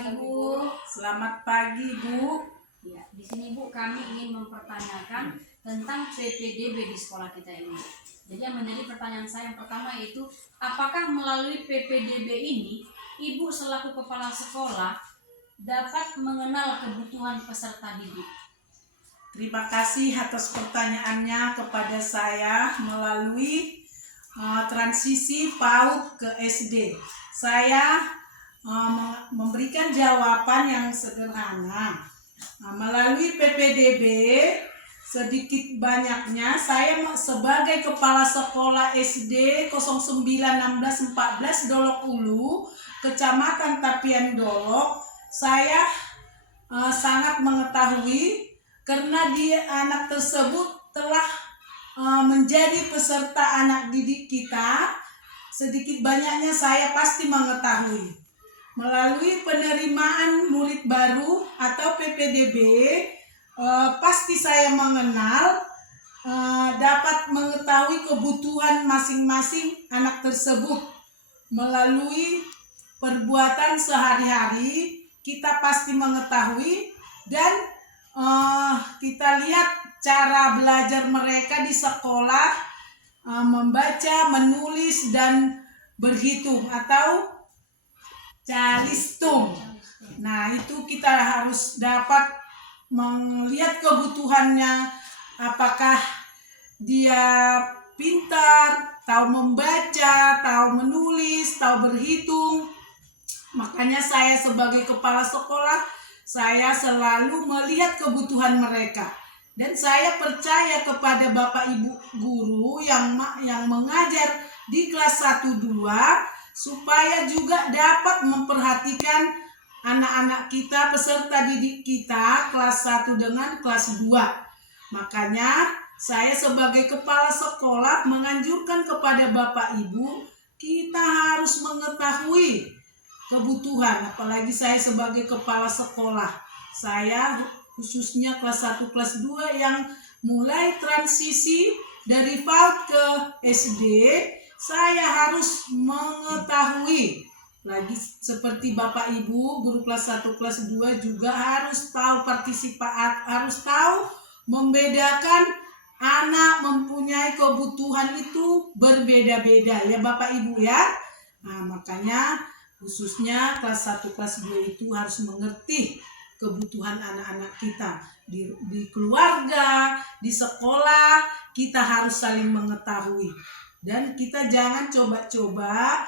pagi Bu. Selamat pagi Bu. Ya, di sini Bu kami ingin mempertanyakan tentang PPDB di sekolah kita ini. Jadi yang menjadi pertanyaan saya yang pertama yaitu apakah melalui PPDB ini Ibu selaku kepala sekolah dapat mengenal kebutuhan peserta didik? Terima kasih atas pertanyaannya kepada saya melalui transisi PAUD ke SD. Saya memberikan jawaban yang sederhana. Melalui PPDB, sedikit banyaknya saya sebagai kepala sekolah SD 091614 Dolok Ulu, Kecamatan Tapian Dolok, saya sangat mengetahui karena anak tersebut telah menjadi peserta anak didik kita. Sedikit banyaknya saya pasti mengetahui. Melalui penerimaan murid baru atau PPDB, pasti saya mengenal, dapat mengetahui kebutuhan masing-masing anak tersebut. Melalui perbuatan sehari-hari, kita pasti mengetahui dan kita lihat cara belajar mereka di sekolah, membaca, menulis, dan berhitung atau calistung. Nah, itu kita harus dapat melihat kebutuhannya, apakah dia pintar, tahu membaca, tahu menulis, tahu berhitung. Makanya saya sebagai kepala sekolah, saya selalu melihat kebutuhan mereka. Dan saya percaya kepada Bapak Ibu guru yang mengajar di kelas 1-2 supaya juga dapat memperhatikan anak-anak kita, peserta didik kita kelas 1 dengan kelas 2. Makanya saya sebagai kepala sekolah menganjurkan kepada Bapak Ibu, kita harus mengetahui kebutuhan, apalagi saya sebagai kepala sekolah. Saya khususnya kelas 1, kelas 2 yang mulai transisi dari PAUD ke SD, saya harus mengetahui. Lagi seperti Bapak Ibu, guru kelas 1, kelas 2 juga harus tahu harus tahu membedakan anak mempunyai kebutuhan itu berbeda-beda ya Bapak Ibu ya. Nah, makanya khususnya kelas 1, kelas 2 itu harus mengerti kebutuhan anak-anak kita. Di keluarga, di sekolah, kita harus saling mengetahui. Dan kita jangan coba-coba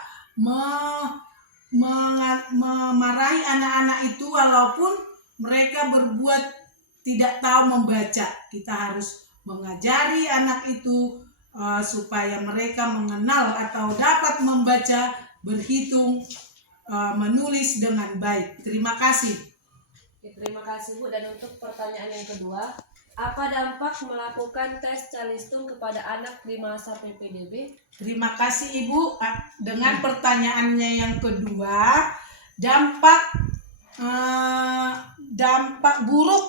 memarahi anak-anak itu walaupun mereka berbuat tidak tahu membaca. Kita harus mengajari anak itu supaya mereka mengenal atau dapat membaca, berhitung, menulis dengan baik. Terima kasih. Terima kasih Bu. Dan untuk pertanyaan yang kedua, apa dampak melakukan tes calistung kepada anak di masa PPDB? Terima kasih Ibu. Dengan pertanyaannya yang kedua, dampak buruk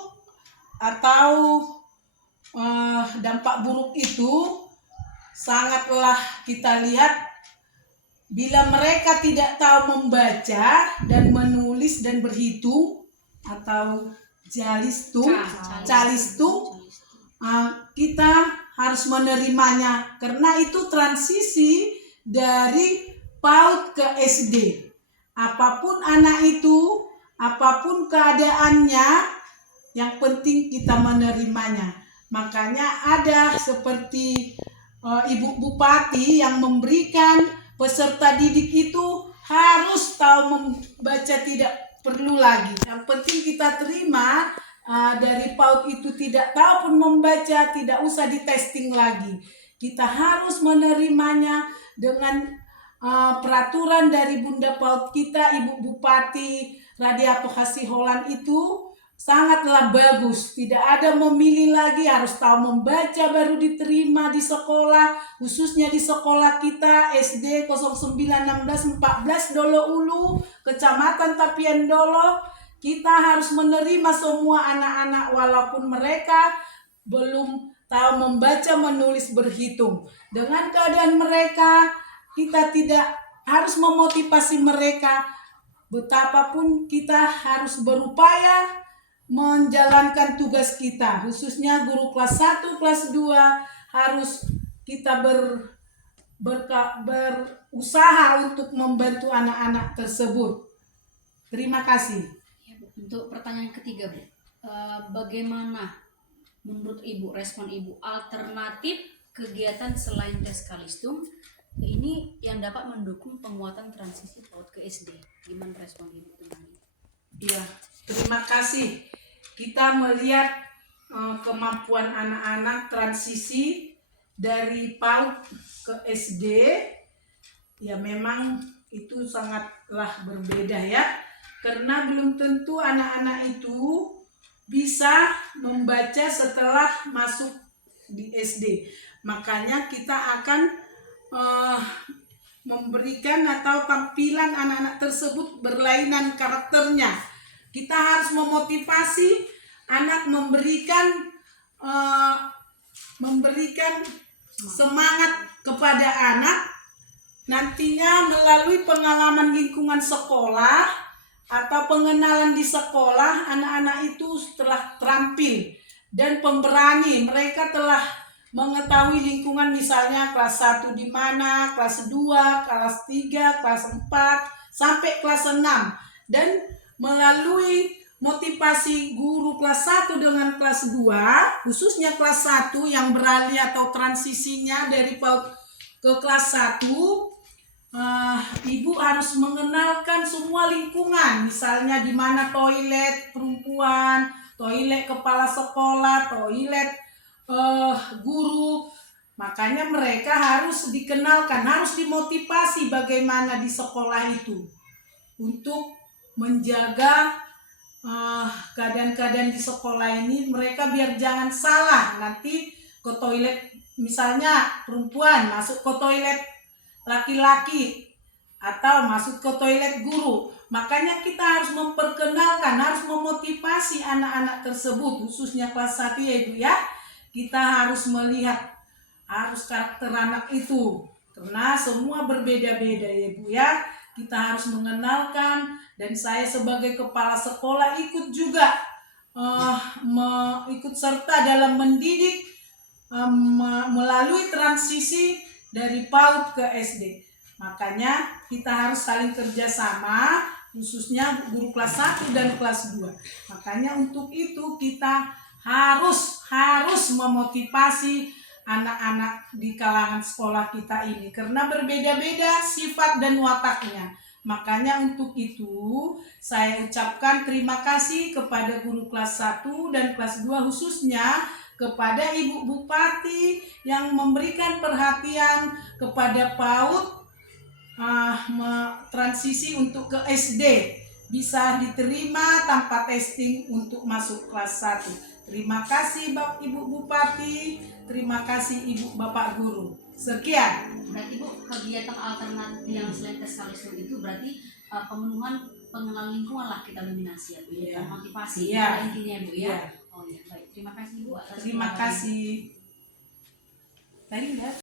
atau dampak buruk itu sangatlah kita lihat bila mereka tidak tahu membaca dan menulis dan berhitung atau calistung, kita harus menerimanya karena itu transisi dari PAUD ke SD. Apapun anak itu, apapun keadaannya, yang penting kita menerimanya. Makanya ada seperti Ibu Bupati yang memberikan peserta didik itu harus tahu membaca, tidak perlu lagi. Yang penting kita terima dari PAUD itu tidak tahu pun membaca, tidak usah ditesting lagi. Kita harus menerimanya dengan peraturan dari Bunda PAUD kita, Ibu Bupati Radiato Hasiholan itu sangatlah bagus. Tidak ada memilih lagi, harus tahu membaca baru diterima di sekolah, khususnya di sekolah kita SD 091614 Dolok Ulu, Kecamatan Tapian Dolok. Kita harus menerima semua anak-anak walaupun mereka belum tahu membaca, menulis, berhitung. Dengan keadaan mereka, kita tidak harus memotivasi mereka betapapun kita harus berupaya menjalankan tugas kita, khususnya guru kelas 1, kelas 2 harus kita berusaha untuk membantu anak-anak tersebut. Terima kasih. Ya, Bu. Untuk pertanyaan ketiga, Bu, bagaimana menurut Ibu, respon Ibu, alternatif kegiatan selain tes Kalistung ini yang dapat mendukung penguatan transisi PAUD ke SD? Gimana respon Ibu tentang itu? Iya, terima kasih. Kita melihat kemampuan anak-anak transisi dari PAUD ke SD, ya memang itu sangatlah berbeda ya. Karena belum tentu anak-anak itu bisa membaca setelah masuk di SD. Makanya kita akan memberikan atau tampilan anak-anak tersebut berlainan karakternya. Kita harus memotivasi anak, memberikan semangat kepada anak nantinya melalui pengalaman lingkungan sekolah atau pengenalan di sekolah. Anak-anak itu setelah terampil dan pemberani, mereka telah mengetahui lingkungan, misalnya kelas 1 di mana, kelas 2, kelas 3, kelas 4, sampai kelas 6. Dan melalui motivasi guru kelas 1 dengan kelas 2, khususnya kelas 1 yang beralih atau transisinya dari PAUD ke kelas 1, Ibu harus mengenalkan semua lingkungan, misalnya di mana toilet perempuan, toilet kepala sekolah, toilet guru. Makanya mereka harus dikenalkan, harus dimotivasi bagaimana di sekolah itu untuk menjaga keadaan-keadaan di sekolah ini, mereka biar jangan salah nanti ke toilet, misalnya perempuan masuk ke toilet laki-laki atau masuk ke toilet guru. Makanya kita harus memperkenalkan, harus memotivasi anak-anak tersebut, khususnya kelas 1 ya Ibu ya. Kita harus melihat, harus karakter anak itu, karena semua berbeda-beda ya Bu ya. Kita harus mengenalkan, dan saya sebagai kepala sekolah ikut juga ikut serta dalam mendidik melalui transisi dari PAUD ke SD. Makanya kita harus saling kerjasama, khususnya guru kelas 1 dan kelas 2. Makanya untuk itu kita harus memotivasi anak-anak di kalangan sekolah kita ini, karena berbeda-beda sifat dan wataknya. Makanya untuk itu saya ucapkan terima kasih kepada guru kelas 1 dan kelas 2, khususnya kepada Ibu Bupati yang memberikan perhatian kepada PAUD transisi untuk ke SD, bisa diterima tanpa testing untuk masuk kelas 1. Terima kasih Ibu Bupati, terima kasih Ibu Bapak Guru. Sekian. Berarti Bu, kegiatan alternatif yang selain tes Kalistung itu berarti pemenuhan pengenalan lingkungan lah kita dominasi ya Bu, ya, dan motivasi intinya Bu ya. Oh ya, baik. Terima kasih Bu atas Terima kasih. Tadi